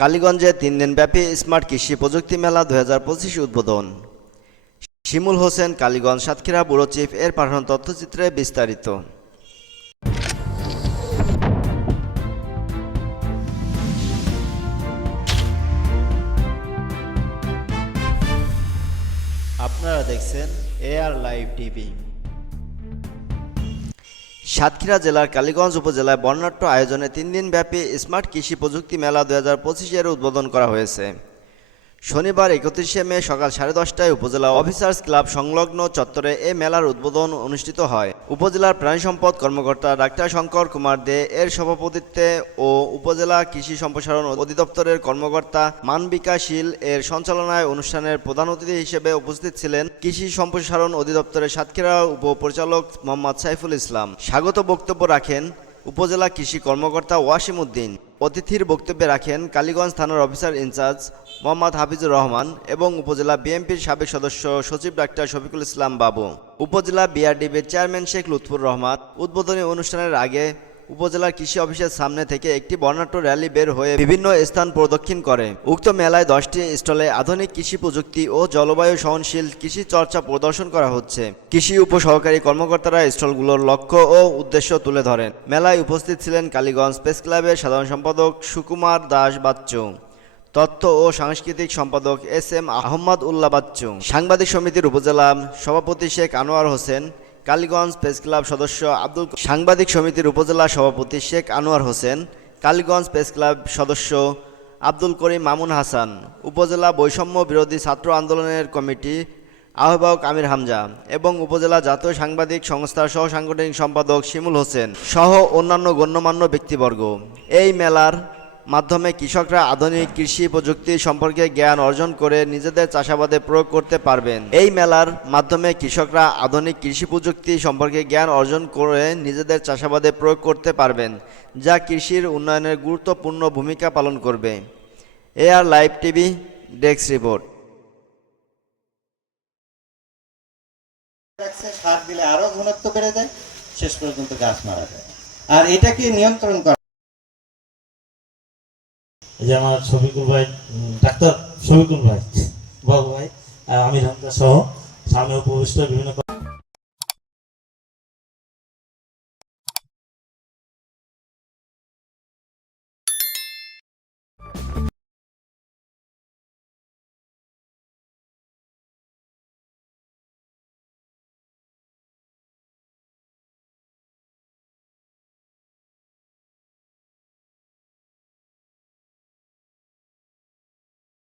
কালীগঞ্জে তিন দিনব্যাপী স্মার্ট কৃষি প্রযুক্তি মেলা দু হাজার পঁচিশ উদ্বোধন। শিমুল হোসেন, কালীগঞ্জ সাতক্ষীরা ব্যুরো চিফ, এর পাঠানো তথ্যচিত্রে বিস্তারিত। আপনারা দেখছেন এআর লাইভ টিভি। সাতক্ষীরা জেলার কালীগঞ্জ উপজেলায় বর্ণাঢ্য আয়োজনে তিন দিনব্যাপী স্মার্ট কৃষি প্রযুক্তি মেলা দু হাজার পঁচিশের উদ্বোধন করা হয়েছে। শনিবার একত্রিশে মে সকাল সাড়ে দশটায় উপজেলা অফিসার্স ক্লাব সংলগ্ন চত্বরে এ মেলার উদ্বোধন অনুষ্ঠিত হয়। উপজেলার প্রাণী সম্পদ কর্মকর্তা ডাক্তার শঙ্কর কুমার দে, এর সভাপতিত্বে ও উপজেলা কৃষি সম্প্রসারণ অধিদপ্তরের কর্মকর্তা মানবিকা শীল, এর সঞ্চালনায় অনুষ্ঠানের প্রধান অতিথি হিসেবে উপস্থিত ছিলেন কৃষি সম্প্রসারণ অধিদপ্তরের সাতক্ষীরা উপপরিচালক মোহাম্মদ সাইফুল ইসলাম। স্বাগত বক্তব্য রাখেন উপজেলা কৃষি কর্মকর্তা ওয়াসিম উদ্দিন। অতিথির বক্তব্যে রাখেন কালীগঞ্জ থানার officer in charge Mohammad Hafizur Rahman এবং উপজেলা বিএনপির সাবেক সদস্য সচিব ডাক্তার শফিকুল ইসলাম বাবু। উপজেলা বিআরডিবির চেয়ারম্যান শেখ লুৎফুর রহমান উদ্বোধনী অনুষ্ঠানের আগে উপজেলার কৃষি অফিসের সামনে থেকে একটি বর্ণাঢ্য র্যালি বের হয়ে বিভিন্ন স্থান প্রদক্ষিণ করে। উক্ত মেলায় দশটি স্টলে আধুনিক কৃষি প্রযুক্তি ও জলবায়ু সহনশীল কৃষি চর্চা প্রদর্শন করা হচ্ছে। কৃষি উপসহকারী কর্মকর্তারা স্টলগুলোর লক্ষ্য ও উদ্দেশ্য তুলে ধরেন। মেলায় উপস্থিত ছিলেন কালীগঞ্জ প্রেস ক্লাবের সাধারণ সম্পাদক সুকুমার দাস বাচ্চু, তথ্য ও সাংস্কৃতিক সম্পাদক এস এম আহমদ উল্লাহ বাচ্চু, সাংবাদিক সমিতির উপজেলা সভাপতি শেখ আনোয়ার হোসেন কালীগঞ্জ প্রেস ক্লাব সদস্য আব্দুল সাংবাদিক সমিতির উপজেলা সভাপতি শেখ আনোয়ার হোসেন, কালীগঞ্জ প্রেস ক্লাব সদস্য আব্দুল করিম মামুন হাসান, উপজেলা বৈষম্য বিরোধী ছাত্র আন্দোলনের কমিটি আহ্বায়ক আমির হামজা এবং উপজেলা জাতীয় সাংবাদিক সংস্থার সহ সাংগঠনিক সম্পাদক শিমুল হোসেন সহ অন্যান্য গণ্যমান্য ব্যক্তিবর্গ। এই মেলার মাধ্যমে কৃষকরা আধুনিক কৃষি প্রযুক্তি সম্পর্কে জ্ঞান অর্জন করে নিজেদের চাষাবাদে প্রয়োগ করতে পারবেন। এই মেলার মাধ্যমে কৃষকরা আধুনিক কৃষি প্রযুক্তি সম্পর্কে জ্ঞান অর্জন করে নিজেদের চাষাবাদে প্রয়োগ করতে পারবেন, যা কৃষির উন্নয়নের গুরুত্বপূর্ণ ভূমিকা পালন করবে। AR live TV, desk report. সার দিলে আরও ঘনত্ব বেড়ে যায়, শেষ পর্যন্ত গাছ মারা যায়। আর এটাকে নিয়ন্ত্রণ করা এই যে আমার শফিকুল ভাই ডাক্তার শফিকুল ভাই, বাবু ভাই আমির হামজা সহ সামনে উপবিষ্ট বিভিন্ন